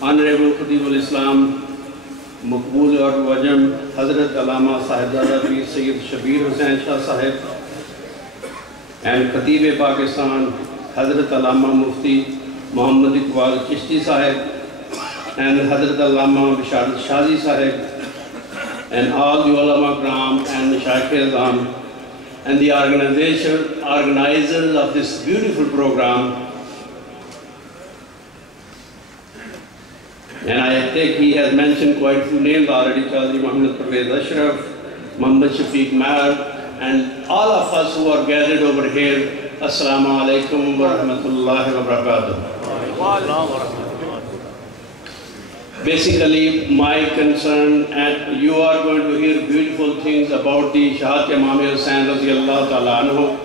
Honorable Khatibul Islam, Maqbool और वजम Hazrat Allama Sahibzada Pir Sayyid Shabir Hussain Shah Sahib and Khatib Pakistan Hazrat Allama Mufti Muhammad Iqbal Chishti Sahib and Hazrat Allama Shahadat Shazi Sahib and all the ulama Kram and Shaykh Azam and the organizers of this beautiful program. And I think he has mentioned quite a few names already: Chaudhry Muhammad Parvez Ashraf, Muhammad Shafiq Mar, and all of us who are gathered over here. Assalamu alaikum wa rahmatullahi wa barakatuh. Basically, my concern, and you are going to hear beautiful things about the Shahadat Imam Hussain radiyallahu ta'ala anhu,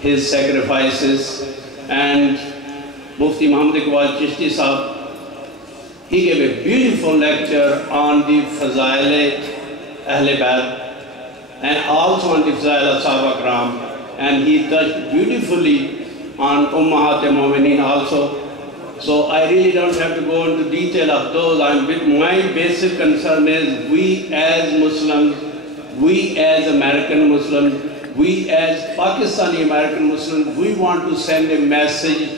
his sacrifices, and Mufti Muhammad Iqbal Chishti Sahib. He gave a beautiful lecture on the Fazail Ahle Bayt and also on the Fazail Ashab Akram, and he touched beautifully on Ummahat al-Mu'mineen also. So I really don't have to go into detail of those. My basic concern is we as Muslims, we as American Muslims, we as Pakistani American Muslims, we want to send a message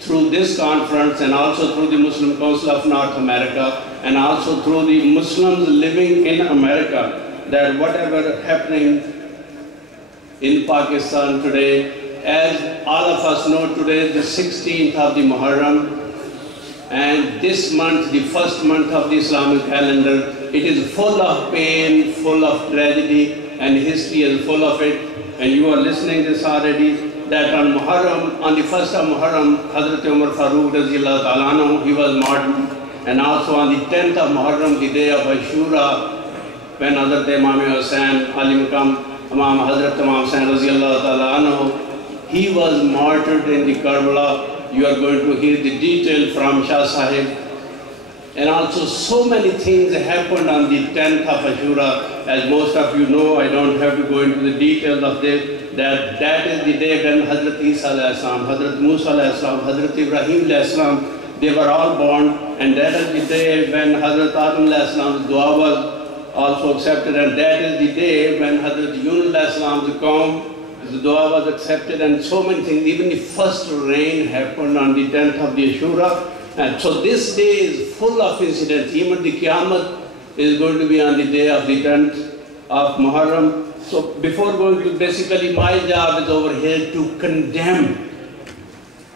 through this conference and also through the Muslim Council of North America and also through the Muslims living in America, that whatever happening in Pakistan today, as all of us know, today is the 16th of the Muharram, and this month, the first month of the Islamic calendar, it is full of pain, full of tragedy, and history is full of it. And you are listening this already, that on Muharram, on the first of Muharram, Hazrat Umar Farooq radiyallahu ta'ala anhu, he was martyred. And also on the 10th of Muharram, the day of Ashura, when Hazrat Imam Hussain, Ali Maqam, Imam Hazrat Imam Hussain radiyallahu ta'ala anhu, he was martyred in the Karbala. You are going to hear the detail from Shah Sahib. And also so many things happened on the 10th of Ashura. As most of you know, I don't have to go into the details of this, that is the day when Hazrat Isa alayhi salam, Hazrat Musa alayhi salam, Hazrat Ibrahim alayhi salam, they were all born. And that is the day when Hazrat Adam alayhi salam's dua was also accepted. And that is the day when Hazrat Yunus alayhi salam's qawm, the dua was accepted, and so many things. Even the first rain happened on the 10th of the Ashura. And so this day is full of incidents. Even the Qiyamah is going to be on the day of the 10th of Muharram. So before going to, basically my job is over here to condemn,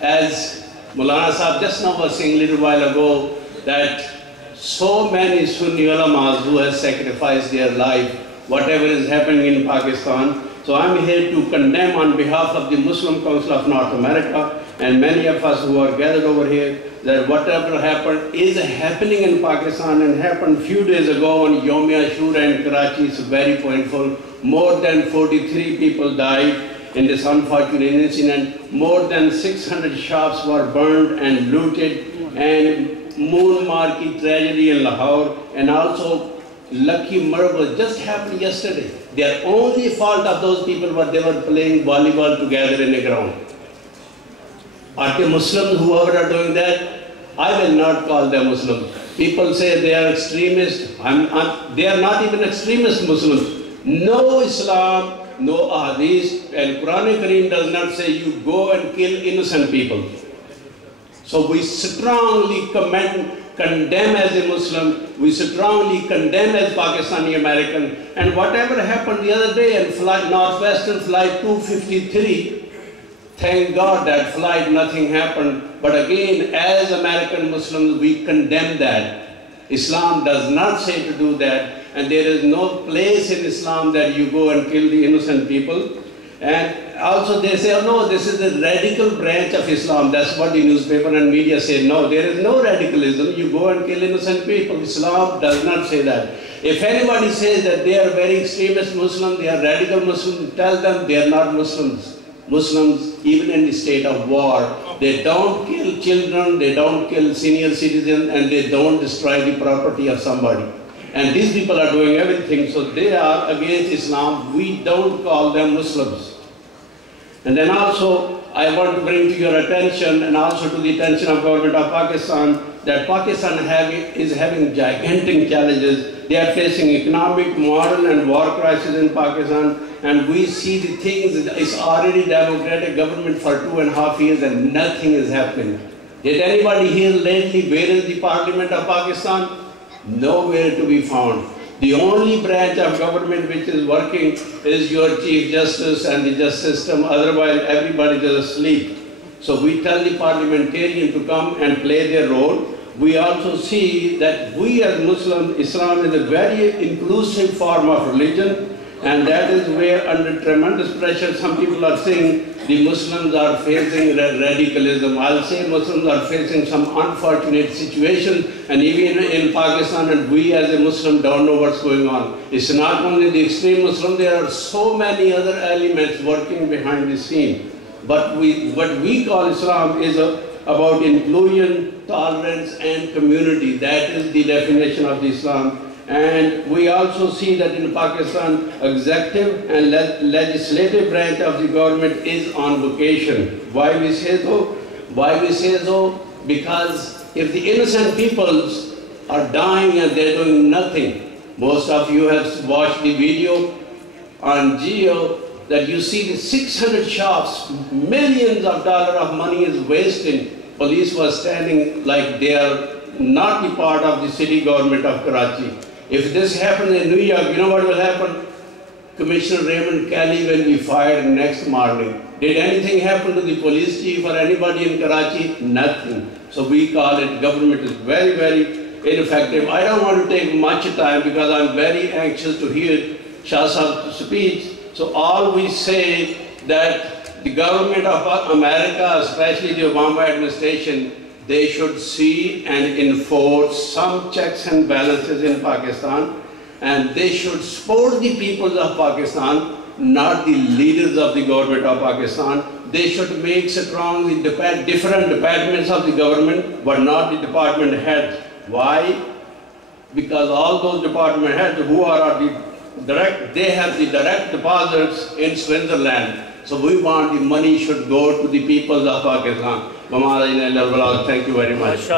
as Maulana Sahib just now was saying a little while ago, that so many Sunni ulamas who have sacrificed their life, whatever is happening in Pakistan. So I'm here to condemn on behalf of the Muslim Council of North America and many of us who are gathered over here, that whatever happened is happening in Pakistan and happened few days ago on Yom Ashura in Karachi. It's very painful. More than 43 people died in this unfortunate incident. More than 600 shops were burned and looted, and Moon Market tragedy in Lahore, and also Lucky murder just happened yesterday. The only fault of those people was they were playing volleyball together in a ground. Are they Muslims, whoever are doing that? I will not call them Muslims. People say they are extremists. They are not even extremist Muslims. No Islam, no Hadith, and Quran Kareem does not say you go and kill innocent people. So we strongly condemn as a Muslim, we strongly condemn as Pakistani American. And whatever happened the other day in Northwestern Flight 253, thank God that flight nothing happened. But again, as American Muslims, we condemn that. Islam does not say to do that. And there is no place in Islam that you go and kill the innocent people. And also they say, oh no, this is the radical branch of Islam. That's what the newspaper and media say. No, there is no radicalism. You go and kill innocent people. Islam does not say that. If anybody says that they are very extremist Muslims, they are radical Muslims, tell them they are not Muslims. Muslims, even in the state of war, they don't kill children, they don't kill senior citizens, and they don't destroy the property of somebody. And these people are doing everything, so they are against Islam. We don't call them Muslims. And then also, I want to bring to your attention and also to the attention of government of Pakistan that Pakistan is having gigantic challenges. They are facing economic, moral and war crisis in Pakistan, and we see the things, it's already democratic government for 2.5 years and nothing is happening. Did anybody here lately where is the Parliament of Pakistan? Nowhere to be found. The only branch of government which is working is your Chief Justice and the justice system, otherwise everybody is asleep. So we tell the parliamentarian to come and play their role. We also see that we as Muslims, Islam is a very inclusive form of religion, and that is where under tremendous pressure some people are saying the Muslims are facing radicalism. I'll say Muslims are facing some unfortunate situation, and even in Pakistan, and we as a Muslim don't know what's going on. It's not only the extreme Muslim, there are so many other elements working behind the scene. But what we call Islam is about inclusion, tolerance and community. That is the definition of Islam. And we also see that in Pakistan, executive and legislative branch of the government is on vacation. Why we say so? Why we say so? Because if the innocent peoples are dying and they're doing nothing, most of you have watched the video on Geo that you see the 600 shops, millions of dollars of money is wasting. Police was standing like they are not the part of the city government of Karachi. If this happens in New York, you know what will happen? Commissioner Raymond Kelly will be fired next morning. Did anything happen to the police chief or anybody in Karachi? Nothing. So we call it government is very, very ineffective. I don't want to take much time because I'm very anxious to hear Shah Saab's speech. So all we say that the government of America, especially the Obama administration, they should see and enforce some checks and balances in Pakistan, and they should support the people of Pakistan, not the leaders of the government of Pakistan. They should make strong the different departments of the government, but not the department heads. Why? Because all those department heads who are the direct, they have the direct deposits in Switzerland. So we want the money should go to the people of Pakistan. Thank you very much.